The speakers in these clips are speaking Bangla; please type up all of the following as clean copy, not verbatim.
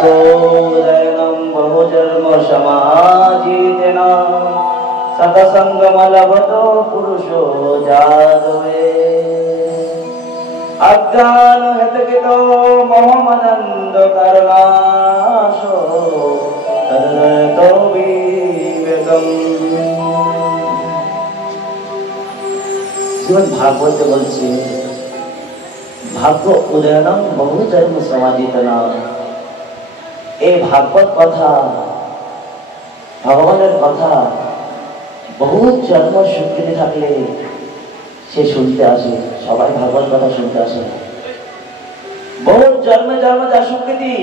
भक्तोदयनं बहुजन्म समाजितेन सतसंगमलभतो पुरुषो जादवे अज्ञान हेतुकितो मोहमनंद करनाशो तदतो विवेकम। श्रीमद् भागवत বলছে ভাগ্য উদয়নং বহু জন্ম সমাজিতনা। এই ভাগবত কথা ভগবানের কথা বহু জন্ম স্বীকৃতি থাকলে সে শুনতে আসে। সবাই ভাগবত কথা শুনতে আসে, বহু জন্ম জন্ম যা স্বীকৃতি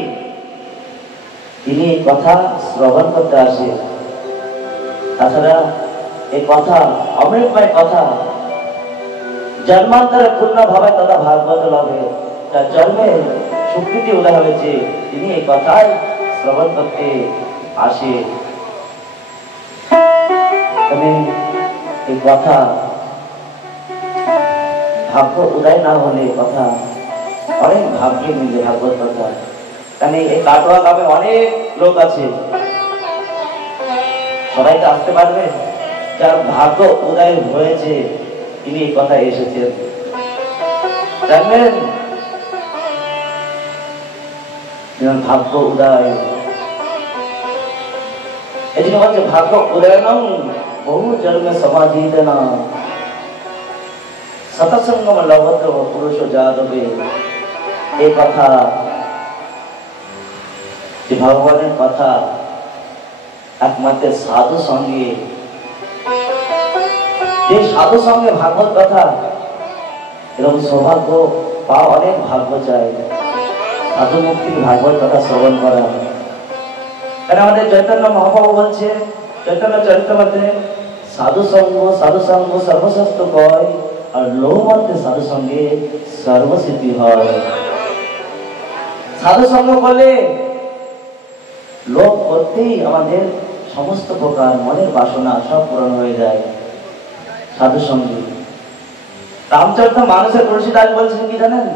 তিনি এই কথা শ্রবণ করতে আসে। তাছাড়া এই কথা অমৃতময় কথা জন্মান্তরে পূর্ণ ভাবে তথা ভাগবত লভে তার জন্মে স্বীকৃতি উদয় হয়েছে, তিনি এই কথাই শ্রবণ করতে আসে। এই কথা ভাগ্য উদয় না হলে কথা অনেক ভাগ্যে মিলে ভাগবত কথা। কারণ এই কাটোয়া গ্রামে অনেক লোক আছে, সবাই তো আসতে পারবে, যার ভাগ্য উদয় হয়েছে তিনি এই কথা এসেছেন। জানবেন ভাগ্য উদয়, এই জন্য বলছে ভাগ্য উদয়নং বহু জন্মে সমাধিতেনা সতসঙ্গম লভত পুরুষ যাদবে। এই কথা যে ভগবানের কথা একমাত্র সাধু সঙ্গে, যে সাধু সঙ্গে ভাগবত কথা, এরকম সৌভাগ্য পাওয়া অনেক ভাগ্য চাই। সাধু মুক্তির ভাগবত কথা শ্রবণ করা। কারণ আমাদের চৈতন্য মহাপ্রভু বলছে চৈতন্য চরিতামৃতে সাধু সঙ্গ সর্বশ্রেষ্ঠ কয়, আর লোভ মধ্যে সাধু সঙ্গে সর্বসিদ্ধি হয়। সাধু সঙ্গ করলে লোভ করতেই আমাদের সমস্ত প্রকার মনের বাসনা সব পূরণ হয়ে যায় সাধু সঙ্গে। রামচরিত মানুষের তুলসীদাস বলছেন কি জানেন,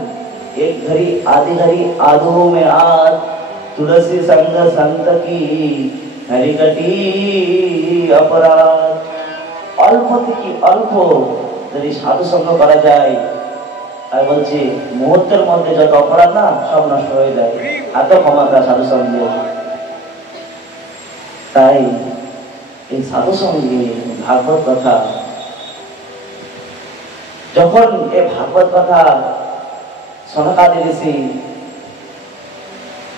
एक घड़ी आधी घड़ी आधो में आद तुलसी संग संत की हरिकटी अपराध। অল্প থেকে অল্প যদি সাধু সঙ্গ করা যায়, আর বলছি মুহূর্তের মধ্যে যত অপরাধ না সব নষ্ট হয়ে যায়, এত ক্ষমতা সাধু সঙ্গে। তাই এই সাধু সঙ্গে ভাগবত কথা, যখন এই ভাগবত কথা সনকাদি ঋষি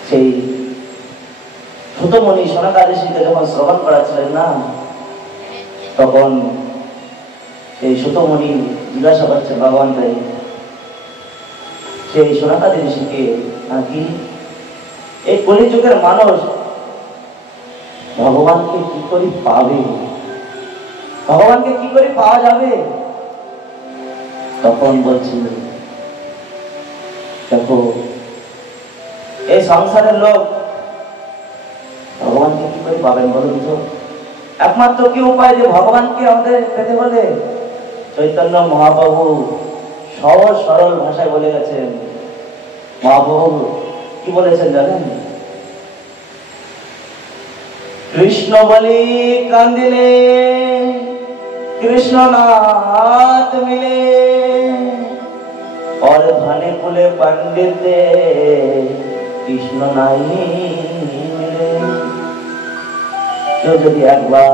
সেই সুতমণি সনকাদি ঋষিকে যখন শ্রবণ করাচ্ছিলেন না, তখন সেই সুতমণি জিজ্ঞাসা করছে ভগবান তাই সেই সনকাদি ঋষিকে, নাকি এই কলিযুগের মানুষ ভগবানকে কি করে পাবে, ভগবানকে কি করে পাওয়া যাবে? তখন বলছিল দেখো এই সংসারের লোক ভগবানকে কি করে পাবেন বলুন তো? একমাত্র কি উপায় যে ভগবানকে আমাদের পেতে হলে চৈতন্য মহাপ্রভু সহজ সরল ভাষায় বলে গেছেন। মহাপ্রভু কি বলেছেন জানেন? কৃষ্ণ বলি কান্দিলে কৃষ্ণ নাথ মিলে, और धने कुले पंडित कृष्ण नहीं मिले। কেউ যদি একবার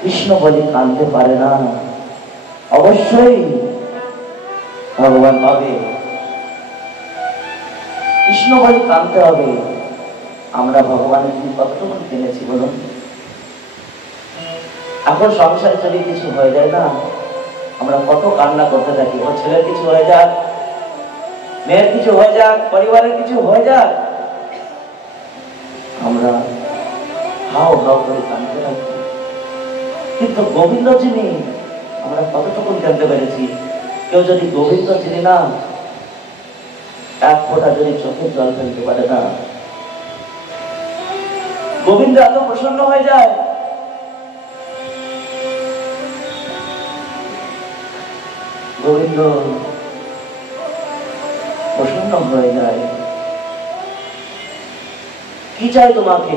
কৃষ্ণ বলে কাঁদতে পারে না, অবশ্যই ভগবান পাবে। কৃষ্ণ বলে কাঁদতে হবে। আমরা ভগবানের কি কতটুকু জেনেছি বলুন? এখন সংসারে যদি কিছু হয়ে যায় না, আমরা কত কান্না করতে থাকি। ও ছেলের কিছু হয়ে যাক, মেয়ের কিছু হয়ে যাক, পরিবারের কিছু হয়ে যাক, আমরা হাও হাও করে কাঁদতে থাকি। কিন্তু গোবিন্দ যিনি, আমরা কতটুকু জানতে পেরেছি? কেউ যদি গোবিন্দ চিনি না, এক ফোঁটা যদি চোখের জল ফেলতে পারে না, গোবিন্দ এত প্রসন্ন হয়ে যায়। গোবিন্দ প্রসন্ন হয়ে যায়। কি চাই তোমাকে?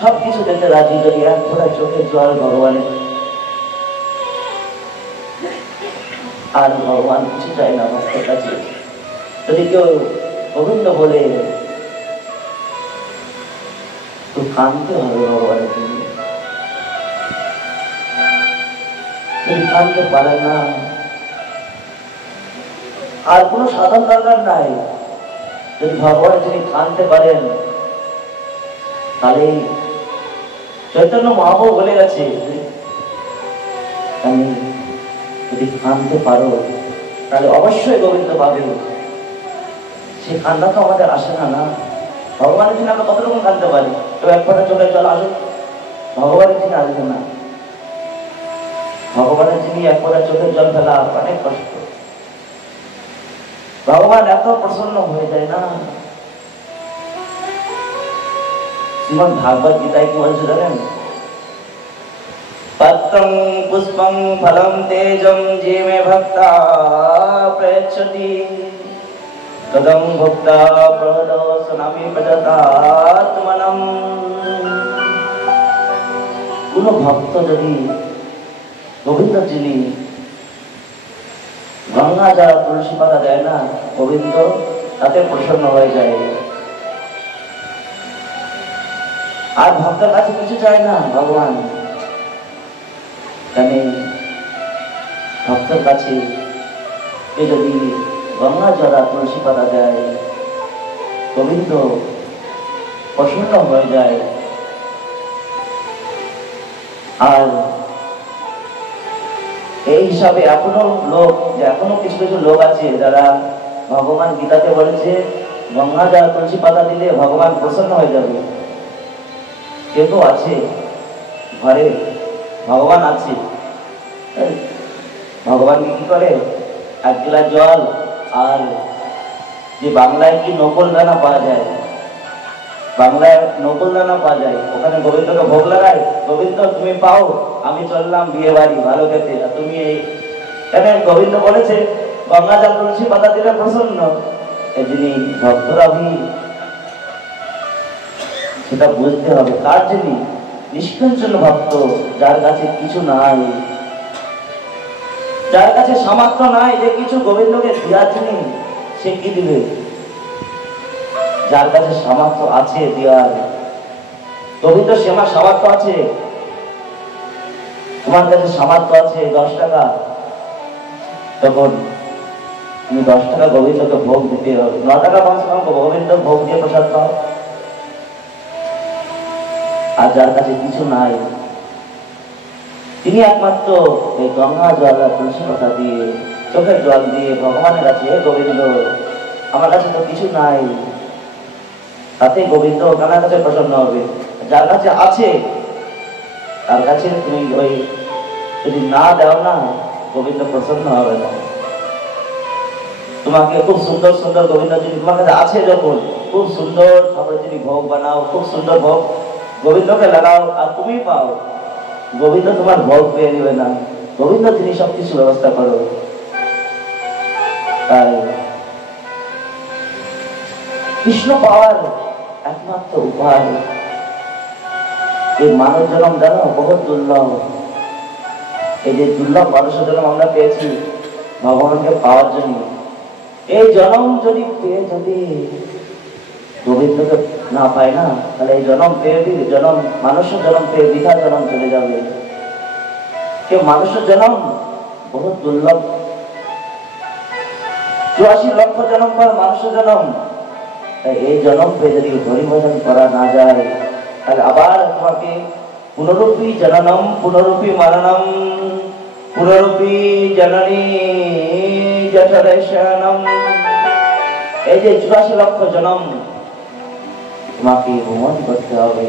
সবকিছু দিতে রাজি, যদি এক ফোঁটা চোখের জল ভগবানের। আর ভগবান কিছু চাই না ভক্তের কাছে। যদি কেউ গোবিন্দ বলে, তো কাঁদতে হবে ভগবানের জন্য। যদি কাঁদতে পারে না, আর কোনো সাধন দরকার নাই। যদি ভগবান যিনি কাঁদতে পারেন, তাহলে চৈতন্য মহাপ্রভু বলে গেছে, আমি যদি কাঁদতে পারো তাহলে অবশ্যই গোবিন্দ পাবে। সে কান্না তো আমাদের আসে না। না, ভগবানের জন্য আমরা কত রকম কাঁদতে পারি। কেউ এক ফোঁটা চোখের জল আসুক, ভগবানের জন্য আসবে না। ভগবানের যিনি এক ফোঁটা চোখের জল ফেলা অনেক কষ্ট। ভগবান এত প্রসন্ন হয়ে যায় না। শ্রীমদ ভাগবত গীতায় কি বলছে জানেন? পত্রং পুষ্পং ফলং তেজং যে মে ভক্তা প্রয়চ্ছতি তদং ভক্তা প্রহদস্নামি প্রজতাত্মনম। কোন ভক্ত যদি গোবিন্দ যিনি গঙ্গা যারা তুলসী পাতা দেয় না, গোবিন্দ তাতে প্রসন্ন হয়ে যায়। আর ভক্তের কাছে কিছু চায় না ভগবান। ভক্তের কাছে যদি গঙ্গা জরা তুলসী পাতা দেয়, গোবিন্দ প্রসন্ন হয়ে যায়। আর এই হিসাবে এখনো কিছু কিছু লোক আছে যারা ভগবান গীতাতে বলেছে গঙ্গা জরা তুলসী পাতা দিলে ভগবান প্রসন্ন হয়ে যাবে। কেউ তো আছে ঘরে ভগবান আছে, ভগবান কি করে, এক গ্লাস জল আর যে বাংলায় কি নকল দানা পাওয়া যায়, বাংলায় নকল দানা পাওয়া যায়, ওখানে গোবিন্দকে ভোগ লাগায়। গোবিন্দ তুমি পাও, আমি চললাম বিয়ে বাড়ি ভালো খেতে, তুমি এই কেন? গোবিন্দ বলেছে গঙ্গা জল তুলসী পাতা দিলে প্রসন্ন। যিনি ভক্তরা সেটা বুঝতে হবে। কার যিনি নিষ্কাঞ্চন ভক্ত, যার কাছে কিছু নাই, যার কাছে সামর্থ্য নাই যে কিছু গোবিন্দকে দেওয়ার জন্য, সে কি দিবে? যার কাছে সামর্থ্য আছে দেওয়ার, গোবিন্দ সেবা সামর্থ্য আছে। তোমার কাছে সামর্থ্য আছে 10 টাকা, তখন তুমি 10 টাকা গোবিন্দকে ভোগ দিতে হবে। 9 টাকা 5 টাকা গোবিন্দ ভোগ দিয়ে প্রসাদ পাও। আর যার কাছে কিছু নাই, তিনি একমাত্র এই গঙ্গা জল আর তুলসী পাতা দিয়ে, চোখের জল দিয়ে ভগবানের কাছে, হে গোবিন্দ আমার কাছে তো কিছু নাই, তাতে গোবিন্দ কার কাছে প্রসন্ন হবে? যার কাছে আছে তার কাছে তুমি ওই যদি না দাও না, গোবিন্দ প্রসন্ন হবে না। তোমাকে খুব সুন্দর সুন্দর গোবিন্দ যদি তোমার কাছে আছে, যখন খুব সুন্দর ভাবে যদি ভোগ বানাও, খুব সুন্দর ভোগ গোবিন্দকে লাগাও, আর তুমি পাও, গোবিন্দ তোমার ভোগ পেয়ে নেবে না। গোবিন্দ তিনি সবকিছু ব্যবস্থা করো। তাই কৃষ্ণ পাওয়ার একমাত্র উপায়, এই মানব জন্ম জানো বহুত দুর্লভ। এই যে দুর্লভ মানুষ জন্ম আমরা পেয়েছি ভগবানকে পাওয়ার জন্য, এই জন্ম যদি পেয়ে যদি গোবিন্দকে না পায় না, তাহলে এই জন্ম পেয়ে মানুষের জন্ম পেয়ে বৃথা জন্ম চলে যাবে। কেউ মানুষের জন্ম বহুত দুর্লভ, 84 লক্ষ জন্ম পর মানুষের জন্ম। তাই এই জন্ম পেয়ে যদি হরিভজন করা না যায়, তাহলে আবার তোমাকে পুনরূপী জননম পুনরূপী মরণম পুনরূপী জননী জঠরেশনম, এই যে 84 লক্ষ জন্ম তোমাকে ভ্রমণ করতে হবে।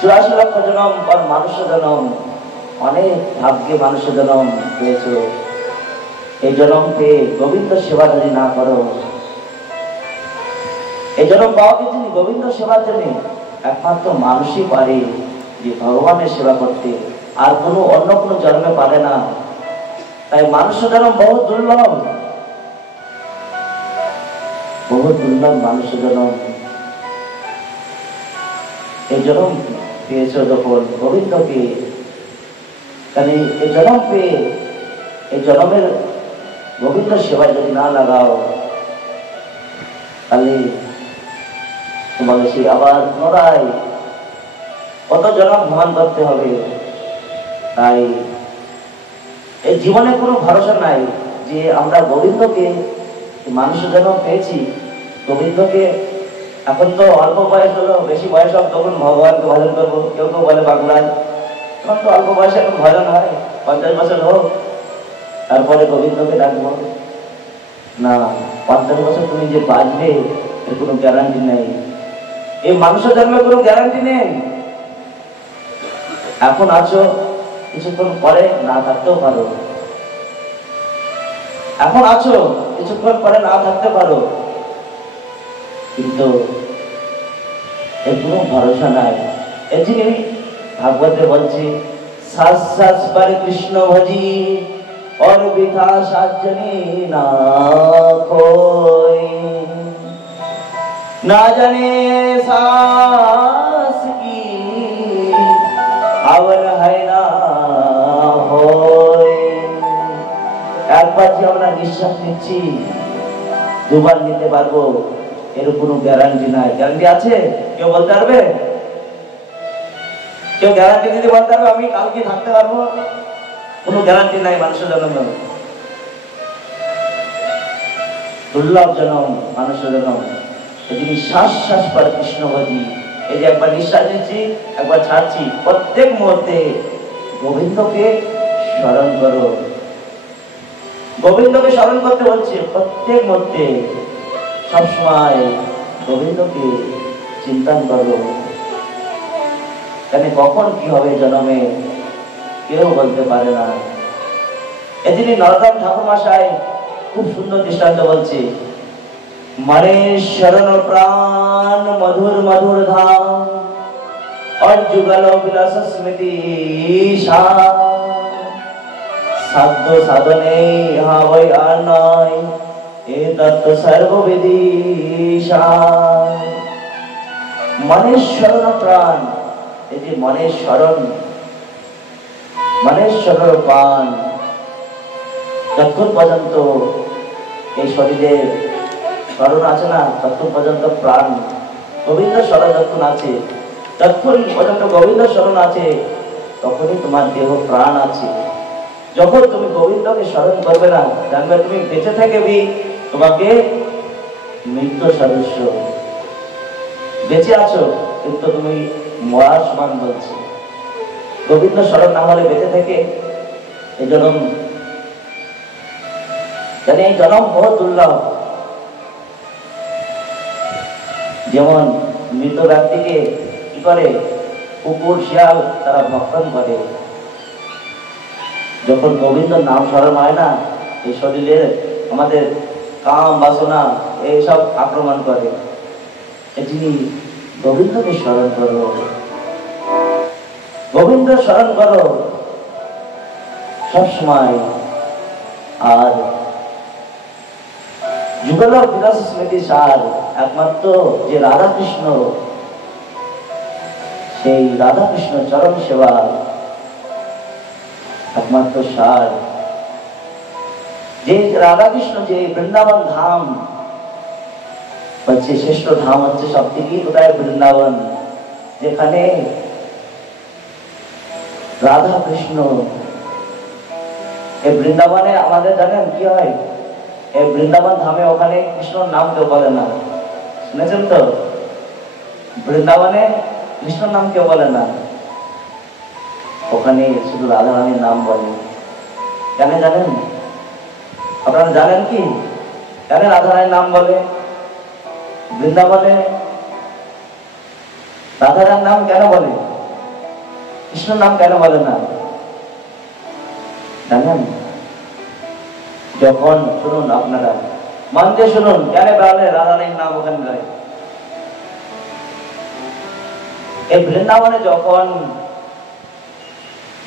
84 লক্ষ জন্ম পর মানুষ জন্ম, অনেক ভাগ্যে মানুষ জন্ম পেয়েছ। এই জন্ম পেয়ে গোবিন্দ সেবা যদি না করো, এই জন্ম পাওয়া কি যিনি গোবিন্দ সেবার জন্য একমাত্র মানুষই পারে যে ভগবানের সেবা করতে, আর কোনো অন্য কোনো জন্মে পারে না। তাই মানুষ জন্ম বহু দুর্লভ, বহু দুর্লভ মানুষ জন্ম। এই জন্ম পেয়েছ যখন গোবিন্দকে, তাহলে এই জন্ম পেয়ে এই জন্মের গোবিন্দ সেবায় যদি না লাগাও, তাহলে তোমাকে সে আবার পুনরায় কত জন্ম ভ্রমণ করতে হবে। তাই এই জীবনে কোনো ভরসা নাই যে আমরা গোবিন্দকে মানুষের জন্য পেয়েছি। গোবিন্দকে এখন তো অল্প বয়স হলো, বেশি বয়স হোক তখন ভগবানকে ভজন করবো। কেউ কেউ বলে বাংলায় তখন তো অল্প বয়সে এখন ভজন হয়, 50 বছর হোক তারপরে গোবিন্দকে ডাকবো না। 50 বছর তুমি যে বাঁচবে এর কোনো গ্যারান্টি নেই। এই মানুষের জন্মের কোনো গ্যারান্টি নেই। এখন আছো, কিছুক্ষণ পরে না থাকতেও পারো। এখন আছো, কিছুক্ষণ পরে না থাকতে পারো, কিন্তু এর কোনো ভরসা নাই। এই যে ভাগবতে বলছি, শ্বাস শ্বাস পর কৃষ্ণ ভজি और बिथा साजनी ना कोई, ना जाने सांस की आवर है ना होय। একবার যে আমরা নিঃশ্বাস নিচ্ছি দুবার নিতে পারবো এর কোনো গ্যারান্টি নাই। গ্যারান্টি আছে? কেউ বলতে পারবে? কেউ গ্যারান্টি দিতে বলতে পারবে আমি কালকে থাকতে পারবো? কোনো গ্যারান্টি নাই মানুষের জন্ম। দুর্লভ জন্ম মানুষের জন্ম। এদিকে শ্বাস শ্বাস পর কৃষ্ণবাদী, এই যে একবার নিঃশ্বাস নিচ্ছি একবার ছাড়ছি, প্রত্যেক মুহূর্তে গোবিন্দকে স্মরণ করো। গোবিন্দকে স্মরণ করতে বলছে প্রত্যেক মুহূর্তে, সবসময় গোবিন্দকে চিন্তন করো। কেন কখন কি হবে জন্মে কেউ বলতে পারে না। এদিকে নরোত্তম ঠাকুর মশাই খুব সুন্দর দৃষ্টান্ত বলছে, মনে শরণ প্রাণ মধুর মধুর ধাম और जुगल বিলাস স্মৃতি সাধ্য সাধনে হাওয়াই আর নয় এ তত্ত্ব সর্ববিদিশা। মনের শরণ প্রাণ, এই যে মনের শরণ, মনের শরণ প্রাণ, যতক্ষণ পর্যন্ত এই শরীরে স্মরণ আছে না ততক্ষণ পর্যন্ত প্রাণ। গোবিন্দ স্মরণ যতক্ষণ আছে, যতক্ষণ পর্যন্ত গোবিন্দ স্মরণ আছে তখনই তোমার দেহ প্রাণ আছে। যখন তুমি গোবিন্দকে স্মরণ করবে না, জানবে তুমি বেঁচে থাকবে, তোমাকে মৃত সদস্য। বেঁচে আছো কিন্তু তুমি মরার সমান বলছে। গোবিন্দ স্মরণ না হলে বেঁচে থেকে এই জন্ম, জানি এই জন্ম বহু দুর্লভ। যেমন মৃত ব্যক্তিকে কি করে কুকুর শিয়াল তারা ভক্ষণ করে, যখন গোবিন্দ নাম স্মরণ হয় না এই শরীরে আমাদের কাম বাসনা এইসব আক্রমণ করে। এটি গোবিন্দকে স্মরণ করো, গোবিন্দ স্মরণ করো সবসময়। আর যুগল বিলাস স্মৃতি সার, একমাত্র যে রাধা কৃষ্ণ, সেই রাধা কৃষ্ণ চরণ সেবা একমাত্র সার। যে রাধা কৃষ্ণ যে বৃন্দাবন ধাম বলছে, শ্রেষ্ঠ ধাম হচ্ছে সব থেকে কোথায়? বৃন্দাবন, যেখানে রাধা কৃষ্ণ। এই বৃন্দাবনে আমাদের জানেন কি হয়? এই বৃন্দাবন ধামে ওখানে কৃষ্ণর নাম কেউ বলে না, শুনেছেন তো? বৃন্দাবনে কৃষ্ণর নাম কেউ বলে না, ওখানে শুধু রাধা রানীর নাম বলে। কেন জানেন? আপনারা জানেন কি কেন রাধা রানীর নাম বলে? বৃন্দাবনে রাধা রানীর নাম কেন বলে, কৃষ্ণর নাম কেন বলে না জানেন? যখন শুনুন, আপনারা মন দিয়ে শুনুন, কেন বলে রাধা রানীর নাম ওখানে যায়? এই বৃন্দাবনে যখন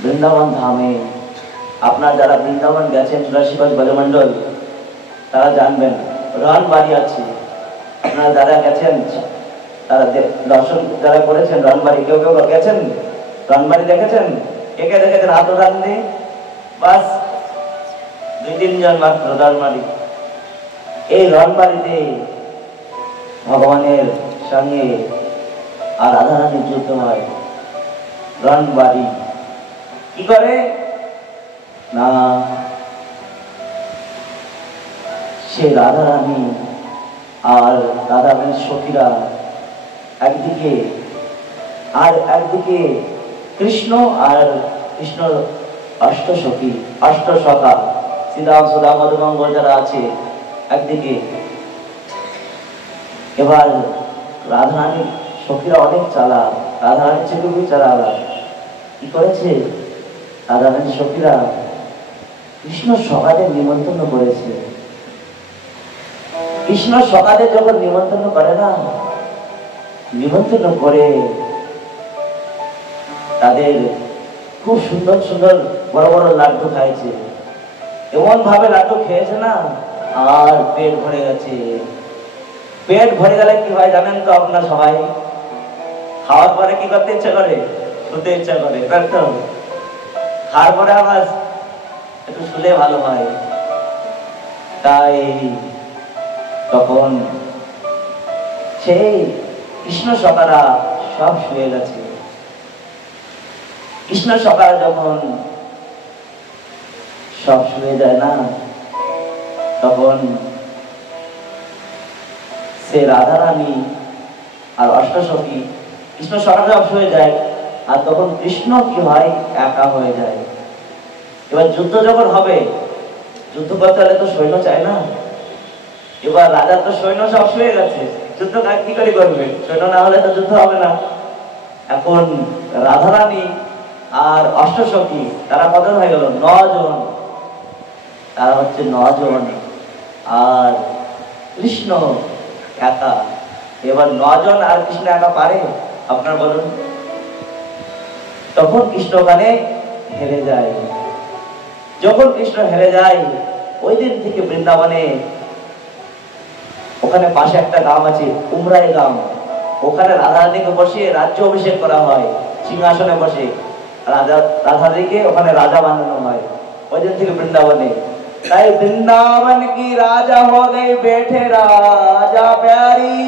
বৃন্দাবন ধামে, আপনার যারা বৃন্দাবন গেছেন তুলসীবাজ ব্রজমন্ডল তারা জানবেন, রান বাড়ি আছে। আপনারা যারা গেছেন তারা দর্শন যারা করেছেন রনবাড়ি, কেউ কেউ গেছেন রনবাড়ি, দেখেছেন? কে কে দেখেছেন? হাত উঠান দিয়ে। বাস 2-3 জন মাত্র রনবাড়ি। এই রনবাড়িতে ভগবানের সঙ্গে আর রাধারানীর যুদ্ধ হয়। রনবাড়ি কি করে না, সে রাধারানী আর রাধারানীর সখীরা একদিকে, আর একদিকে কৃষ্ণ আর কৃষ্ণর অষ্টসখী, অষ্টসখা শ্রীরাম সুধা মধুমঙ্গল যারা আছে একদিকে। এবার রাধারানীর সখীরা অনেক চালাক, রাধারানীর চেয়ে চালাক। কি করেছে? রাধারানীর সখীরা কৃষ্ণ সখাদের নিমন্ত্রণ করেছে। কৃষ্ণ সখাদের যখন নিমন্ত্রণ করে না, নিমন্ত্রণ করে তাদের খুব সুন্দর সুন্দর বড় বড় লাড্ডু খাইছে। এমন ভাবে লাড্ডু খেয়েছে না, আর পেট ভরে গেছে। পেট ভরে গেলে কি হয় জানেন তো আপনার সবাই? খাওয়ার পরে কি করতে ইচ্ছা করে? শুতে ইচ্ছা করে, তাই তো? খাওয়ার পরে আবার একটু শুলে ভালো হয়। তাই তখন সেই কৃষ্ণ সখারা সব শুয়ে গেছে। কৃষ্ণ সখারা যখন সব শুয়ে যায় না, তখন সে রাধারানী আর অষ্টসখী, কৃষ্ণ সখারা সব শুয়ে যায়, আর তখন কৃষ্ণ কি হয়? একা হয়ে যায়। এবার যুদ্ধ যখন হবে, যুদ্ধ করতে হলে তো সৈন্য চায় না। এবার রাজার তো সৈন্য সব শুয়ে গেছে, যুদ্ধ কি করে করবে? সৈন্য না হলে তো যুদ্ধ হবে না। এখন রাধারানী আর অষ্টসখী তারা কতজন হয়ে গেল? 9 জন। তারা হচ্ছে 9 জন, আর কৃষ্ণ একা। এবার 9 জন আর কৃষ্ণ একা পারে? আপনার বলুন। তখন কৃষ্ণ ওখানে হেরে যায়। যখন কৃষ্ণ হেরে যায়, ওই দিন থেকে বৃন্দাবনে, ওখানে পাশে একটা গ্রাম আছে উমরাই গ্রাম, ওখানে রাধারানীকে বসিয়ে রাজ্য অভিষেক করা হয়। সিংহাসনে বসে রাধারানীকে ওখানে রাজা বানানো হয় ওই দিন থেকে বৃন্দাবনে। তাই বৃন্দাवन की राजा हो गई बैठे राजा प्यारी,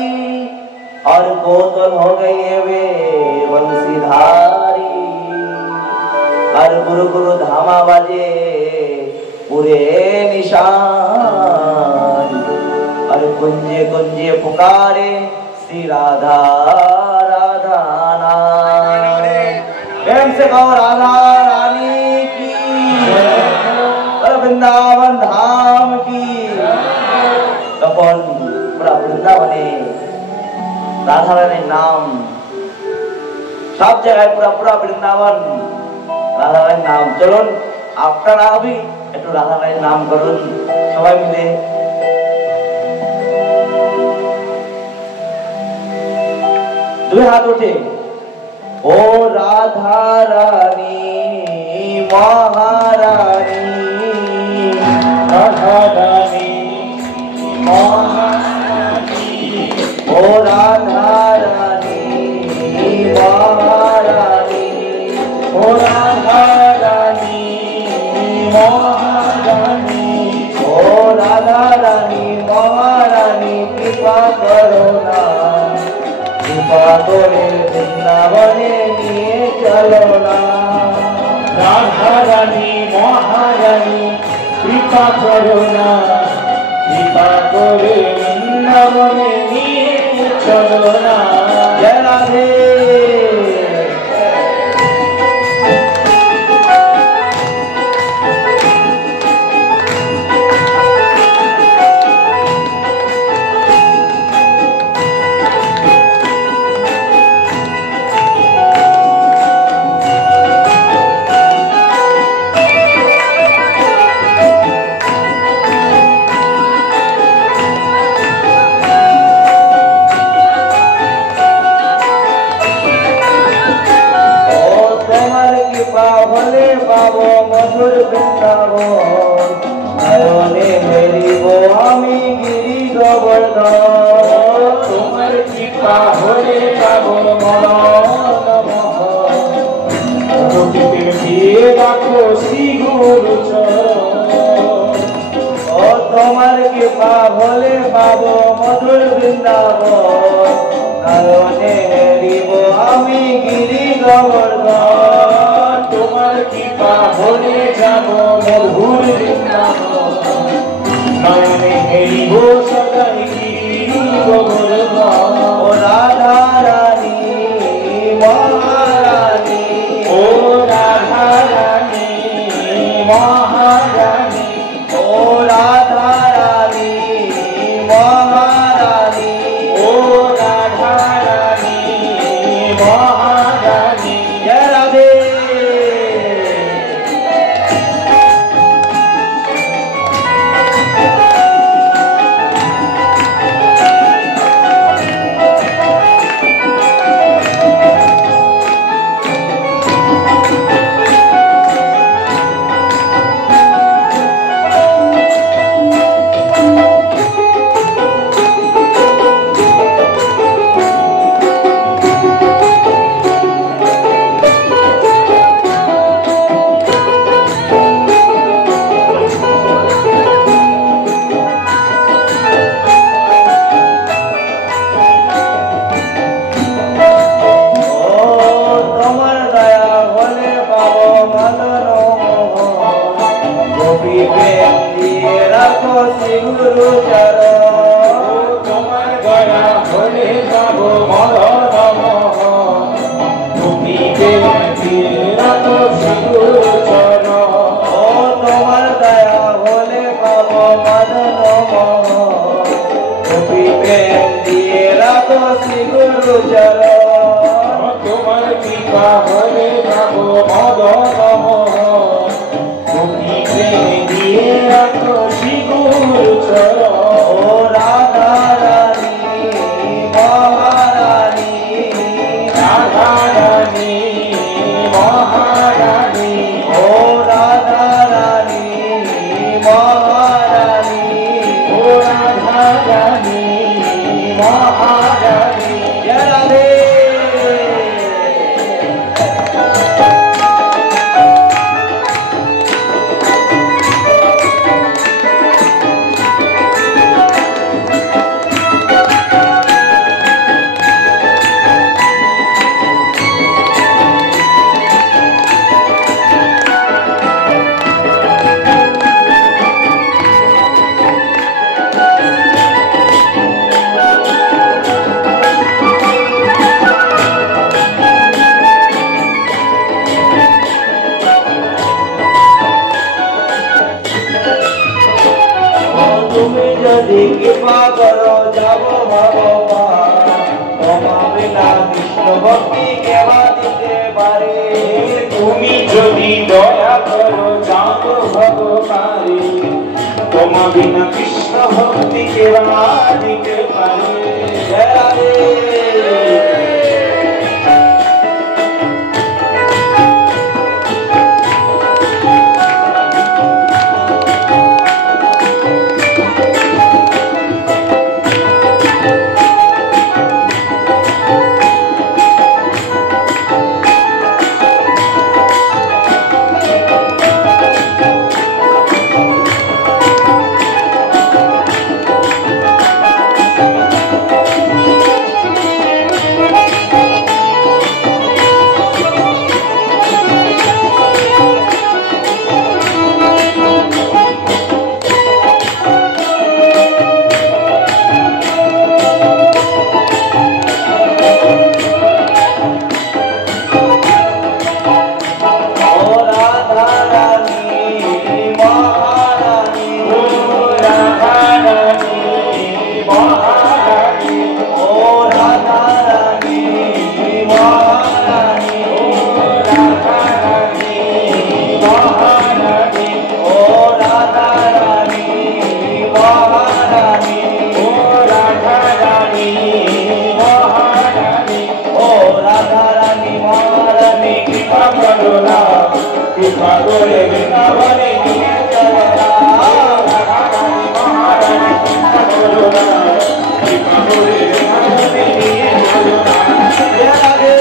और गोतल हो गई वे बंसीधारी, और गुरु गुरु धामा बाजे पूरे निशान, और कुंजे कुंजे पुकारे श्री राधा राधा नाम। प्रेम से कहो राधा रानी की, और वृंदावन धाम की। তখন পুরা বৃন্দাবনে রাধা রানীর নাম, সব জায়গায় পুরা পুরা বৃন্দাবন রাধা রানীর নাম। চলুন আপনারা भी একটু রাধা রানীর নাম করুন সবাই মিলে। দুই হাত উঠে। ও রাধা রানী মহারানী, রাধা রানী মহারানী, ও রাধা রানী মহারানী, ও রাধা রানী মহারানী, ও রাধা রানী মহারানী, কৃপা করো না, কৃপা করে বৃন্দাবনে নিয়ে চলো না। রাধা রানী মহারানী কৃপা করো না, কৃপা করে বৃন্দাবনে নিয়ে চলো না। জয় রাধে। হলে পাবো মধুর বৃন্দাবন, নয়নে হেরিব আমি গিরি গোবর্ধন। তোমার কৃপা হলে যাব মধুর বৃন্দাবন, নয়নে হেরিব সদাই গিরি গোবর্ধন। ও রাধা রানী মহারানী, ও রাধা রানী মহারানী, ও রাধা রানী মহারানী, ও রাধা রানী মহারানী। জয় রাধে। গুরু চরণ, তোমার দয়া হলে যাব মদন মোহন, তুমি রাত সিঁদুর চরণ। ও তোমার দয়া হলে পাব মদন মোহন, তুমি প্রেম দিয়ে রাখো শ্রী গুরু চরণ। তোমার কৃপা হলে যাব মদন মোহন, তুমি দিয়ে রাখো শ্রীগুরু চরণ। ও রাধা রানী মহারানী, রাধা রানী মহারানী, ও রাধা রানী মহারানী, ও রাধা রানী মহারানী। জয় রাধে। তুমি যদি কৃপা করো যাব ভগবান, তোমা বিনা কৃষ্ণ ভক্তি কেবা দিতে পারে। তুমি যদি দয়া করো যাব ভগবানে, তোমা বিনা কৃষ্ণ ভক্তি কেবা দিতে পারে। জয় রাধে। কৃপা করে বৃন্দাবনে নিয়ে চলো না, রাধা রানী মহারানী কৃপা করো না, কৃপা করে বৃন্দাবনে নিয়ে চলো না। জয় রাধে।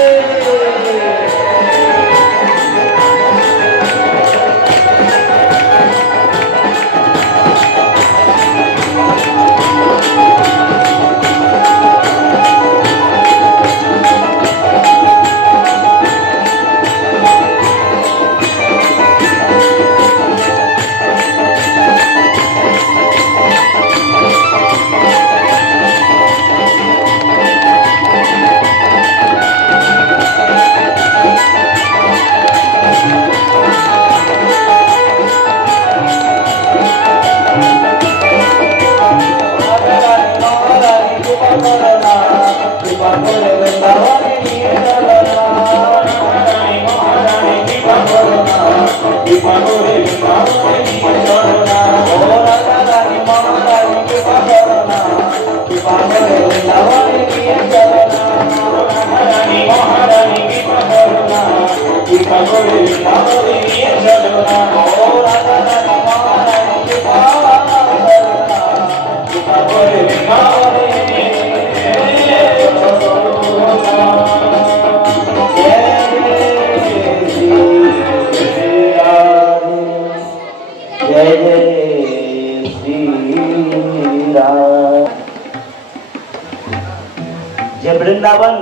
যে বৃন্দাবন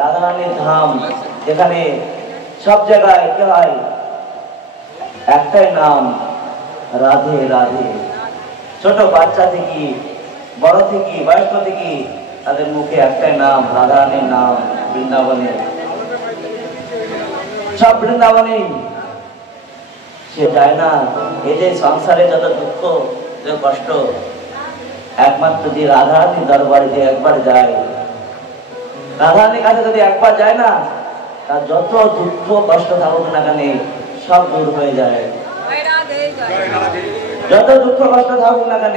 রাধা রানীর ধাম, যেখানে সব জায়গায় কি হয়, একটাই নাম রাধে রাধে। ছোট বাচ্চা থেকে বড় থেকে বয়স্ক থেকে তাদের মুখে একটাই নাম রাধা রানীর নাম। বৃন্দাবনে সব বৃন্দাবনে সে যায় না। এই যে সংসারে যত দুঃখ যত কষ্ট, একমাত্র যে রাধা রানীর দরবারে যে একবার যায়, রাধা রানীর কাছে যদি একবার যায় না, তার যত দুঃখ কষ্ট থাকুক না কেন সব দূর হয়ে যায়। যত দুঃখ কষ্ট থাকুক না কেন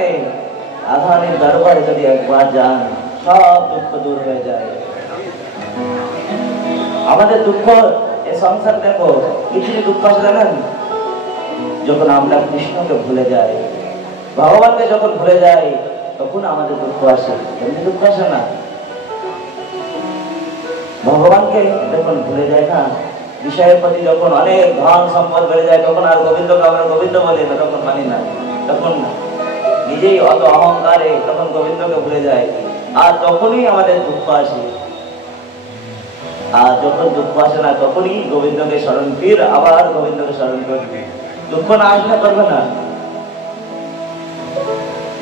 রাধা রানীর দরবারে যদি একবার যান, সব দুঃখ দূর হয়ে যায়। আমাদের দুঃখ এই সংসার দেখো কিছু দুঃখ আছে জানেন, যখন আমরা কৃষ্ণকে ভুলে যাই, ভগবানকে যখন ভুলে যাই, তখন আমাদের দুঃখ আসে। এমনি দুঃখ আসে না। ভগবানকে যখন ভুলে যায় না, বিষয়ের প্রতি যখন অনেক ধন সম্পদ বেড়ে যায়, তখন আর গোবিন্দকে আমরা গোবিন্দ বলি না, তখন মানি না। তখন নিজেই অত অহংকারে তখন গোবিন্দকে ভুলে যায়, আর তখনই আমাদের দুঃখ আসে। আর যখন দুঃখ আসে না, তখনই গোবিন্দকে স্মরণ, ফির আবার গোবিন্দকে স্মরণ করবে। দুঃখ না আসলে করবে না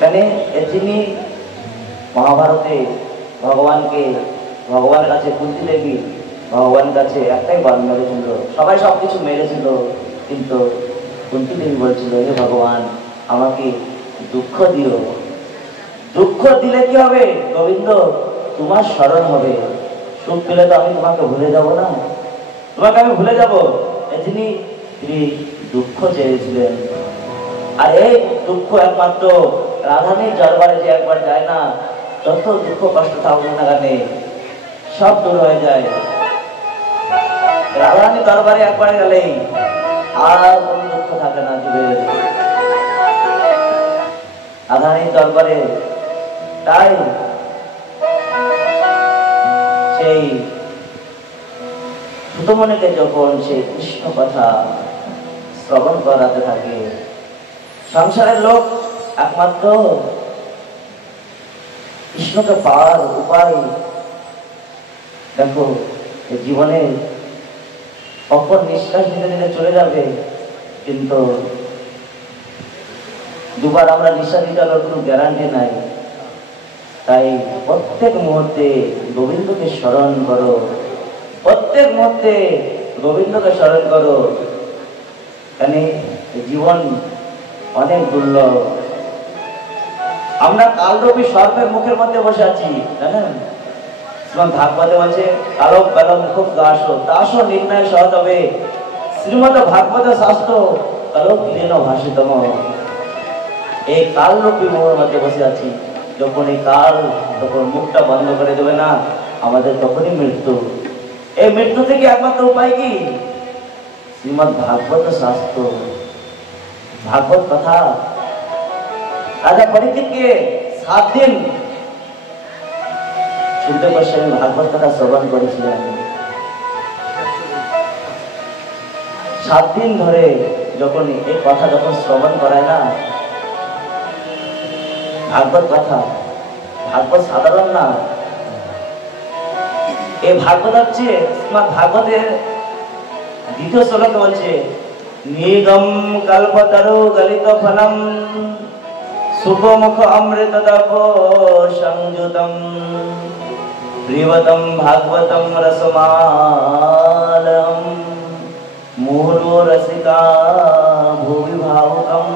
কেন? যিনি মহাভারতে ভগবানের কাছে কুন্তি দেবী ভগবানের কাছে একটাই বার মেরেছিল, সবাই সবকিছু মেরেছিল, কিন্তু কুন্তি দেবী বলছিল, হে ভগবান আমাকে দুঃখ দিও। দুঃখ দিলে কি হবে গোবিন্দ? তোমার স্মরণ হবে। সুখ পেলে তো আমি তোমাকে ভুলে যাব না, তোমাকে আমি ভুলে যাব। তিনি দুঃখ চেয়েছিলেন। আর এই দুঃখ একমাত্র রাধারানীর দরবারে যে একবার যায় না, যত দুঃখ কষ্ট থাকুক না কেন সব দূর হয়ে যায়। রাধারানীর দরবারে একবার গেলেই আর কোনো দুঃখ থাকে না জীবের। রাধারানীর দরবারে তাই সেই সুতমনিকে যখন সে কৃষ্ণ কথা শ্রবণ করাতে থাকে, সংসারের লোক একমাত্র কৃষ্ণকে পাওয়ার উপায় দেখো, জীবনে কখন নিঃশ্বাস নিতে নিতে চলে যাবে, কিন্তু দুবার আমরা নিঃশ্বাস নিতে কোনো গ্যারান্টি নাই। তাই প্রত্যেক মুহূর্তে গোবিন্দকে স্মরণ করো, প্রত্যেক মুহূর্তে গোবিন্দকে স্মরণ করো। কেন জীবন অনেক দুর্লভ। আমরা কালরূপী সর্পের মুখের মধ্যে বসে আছি, জানেন? ভাগবতে বলছে, কালক কালম খুব দাস দাস নির্ণয় সহজ হবে। শ্রীমদ ভাগবত শাস্ত্র কালক কিরেন ভাষিতম। এই কালরূপী মুখের মধ্যে বসে আছি। যখন এই কাল তখন মুখটা বন্ধ করে দেবে না, আমাদের তখনই মৃত্যু। এই মৃত্যু থেকে একমাত্র উপায় কি? শ্রীমদ ভাগবত শাস্ত্র, ভাগবত কথা। রাজা পরীক্ষিতকে 7 দিন শুনতে বসে ভাগবত কথা শ্রবণ করেছিলেন। 7 দিন ধরে যখন এই কথা যখন শ্রবণ করায় না, ভাগবত কথা, ভাগবত সাধারণ না। এই ভাগবত হচ্ছে ভাগবতের 2য় শ্লোকে বলছে, নিগম কল্পতরু গলিত ফলম সুখমুখ অমৃত দপ সংযুতম প্রিয়তম ভাগবতম রসমালম মুহুরো রসিকা ভুবি ভাবুকম।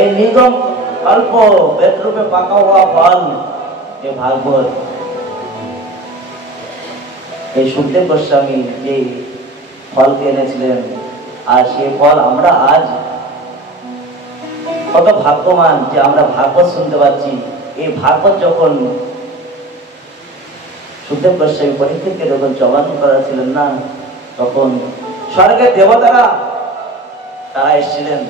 এই নিগম कल्प वेद रूपे पाका हुआ फल ये भागवत। এই সুখদেব গোস্বামী যে ফল এনেছিলেন, আর সেই ফল আমরা আজ কত ভাগ্যবান যে আমরা ভাগবত শুনতে পাচ্ছি। এই ভাগবত যখন সুখদেব গোস্বামী পরীক্ষিতকে যখন জবান করাছিলেন না, তখন স্বর্গের দেবতারা তারা এসেছিলেন,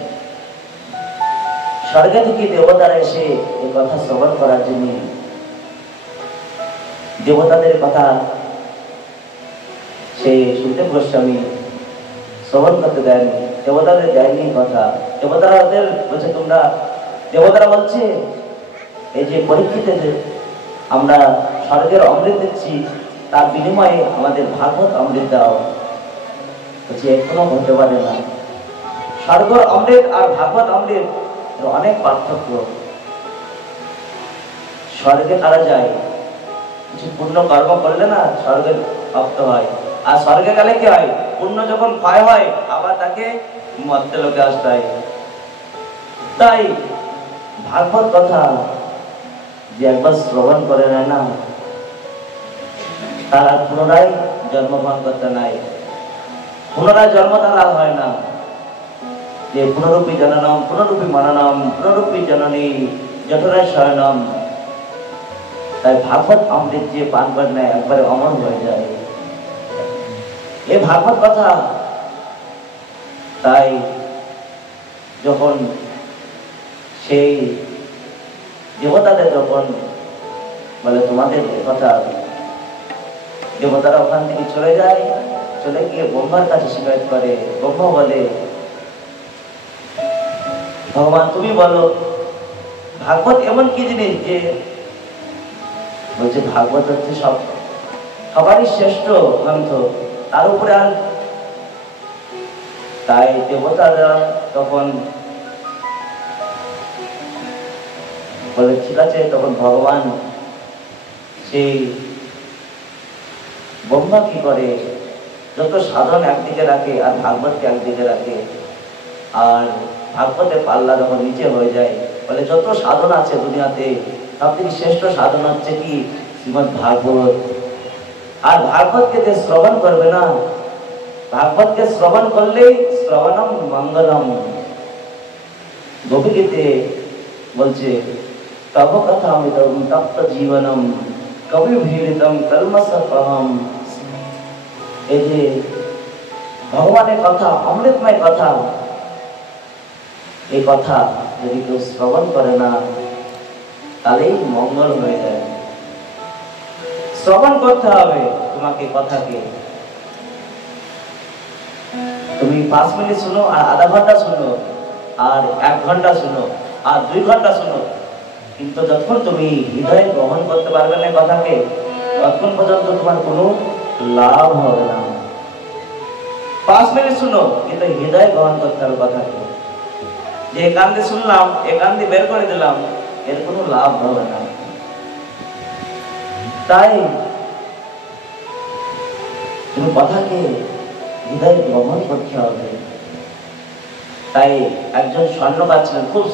স্বর্গে থেকে দেবতারা এসে এই কথা শ্রবণ করার জন্য। দেবতাদের কথা সেই সুখদেব গোস্বামী শ্রবণ করতে দেয়নি, দেবতাদের দেয়নি কথা। দেবতারা ওদের বলছে, তোমরা, দেবতারা বলছে এই যে পরীক্ষিতে যে আমরা স্বর্গের অমৃত দিচ্ছি, তার বিনিময়ে আমাদের ভাগবত অমৃত দাও। বলছে এখনো হতে পারে না। স্বর্গের অমৃত আর ভাগবত অমৃত অনেক পার্থক্য। স্বর্গে তারা যায় কিছু পুণ্য কর্ম করলে না স্বর্গের প্রাপ্ত হয়, আর স্বর্গে গেলে কি হয়, পুণ্য যখন ক্ষয় হয় আবার তাকে মর্তে লোকে আসতে হয়। তাই ভাগবত কথা যে একবার শ্রবণ করে নেয় না, তার আর পুনরায় জন্মগ্রহণ করতে নাই, পুনরায় জন্ম তার আর হয় না। যে পুনরূপী জননম পুনরূপী মননম পুনরূপী জননী জঠরের শয়নম। তাই ভাগবত অমৃত যে পান করে নেয় একবারে অমর হয়ে যায় এই ভাগবত কথা। তাই যখন সেই দেবতাদের যখন বলে তোমাদের কথা, দেবতারা ওখান থেকে চলে যায়, চলে গিয়ে ব্রহ্মার কাছে শিকায়ত করে। ব্রহ্মা বলে, ভগবান তুমি বলো ভাগবত এমন কি জিনিস যে, বলছে ভাগবত হচ্ছে সবারই শ্রেষ্ঠ গ্রন্থ, তার উপরে আর। তাই দেবতারা তখন বলে ঠিক আছে। তখন ভগবান সেই ব্রহ্মা কি করে, যত সাধন একদিকে রাখে আর ভাগবতকে একদিকে রাখে, আর ভাগবতের পাল্লা যখন নিচে হয়ে যায়, বলে যত সাধন আছে দুনিয়াতে সব থেকে শ্রেষ্ঠ সাধন হচ্ছে কি শ্রীমদ্ ভাগবত। আর ভাগবতকে যে শ্রবণ করবে না, ভাগবতকে শ্রবণ করলে শ্রবণম মঙ্গলম। গোপীগীতে বলছে তব কথা অমৃতম তপ্ত জীবনম কবি ভীড়িতম কলমসপহম। এই যে ভগবানের কথা, অমৃতময় কথা, এই কথা যদি কেউ শ্রবণ করে না তাহলেই মঙ্গল হয়ে যায়। শ্রবণ করতে হবে তোমাকে কথাকে। তুমি 5 মিনিট শুনো, আর আধা ঘন্টা শুনো, আর 1 ঘন্টা শুনো, আর 2 ঘন্টা শুনো, কিন্তু যতক্ষণ তুমি হৃদয়ে গ্রহণ করতে পারবে না কথাকে, ততক্ষণ পর্যন্ত তোমার কোনো লাভ হবে না। 5 মিনিট শুনো, কিন্তু হৃদয়ে গ্রহণ করতে হবে কথাকে। যে কান দিয়ে শুনলাম, এ কান দিয়ে বের করে দিলাম, এর কোনো লাভ হবে না। তাই তুমি কথাকে হৃদয়ে গ্রহণ করতে হবে। তাই একজন স্বর্ণকার ছিলেন, খুব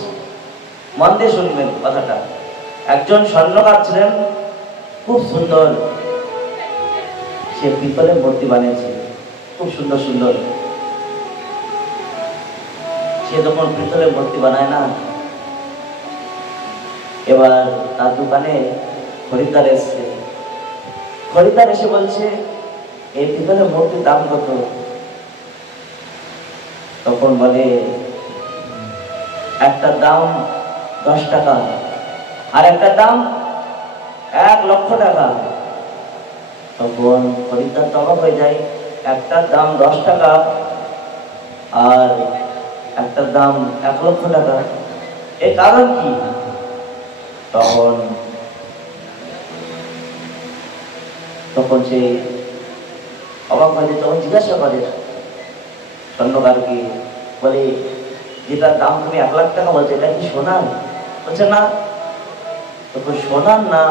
মন দিয়ে শুনবেন কথাটা। একজন স্বর্ণকার ছিলেন, খুব সুন্দর সে পিতলের মূর্তি বানিয়েছে, খুব সুন্দর সুন্দর। সে যখন পিতলের মূর্তি বানায় না, এবার তার দোকানে খরিদ্দার এসছে। খরিদ্দার এসে বলছে এই পিতলের মূর্তির দাম কত? তখন বলে একটার দাম 10 টাকা, আর একটার দাম 1 লক্ষ টাকা। তখন খরিদ্দার তো অবাক হয়ে যায়, একটার দাম 10 টাকা আর একটার দাম 1 লক্ষ টাকা, এর কারণ কি? তখন সে অবাক হয়ে যায়। তখন জিজ্ঞাসা করে স্বর্ণকারকে, বলে যেটার দাম তুমি 1 লাখ টাকা বলছো, এটা কি সোনার? বলছে না। তখন সোনার না,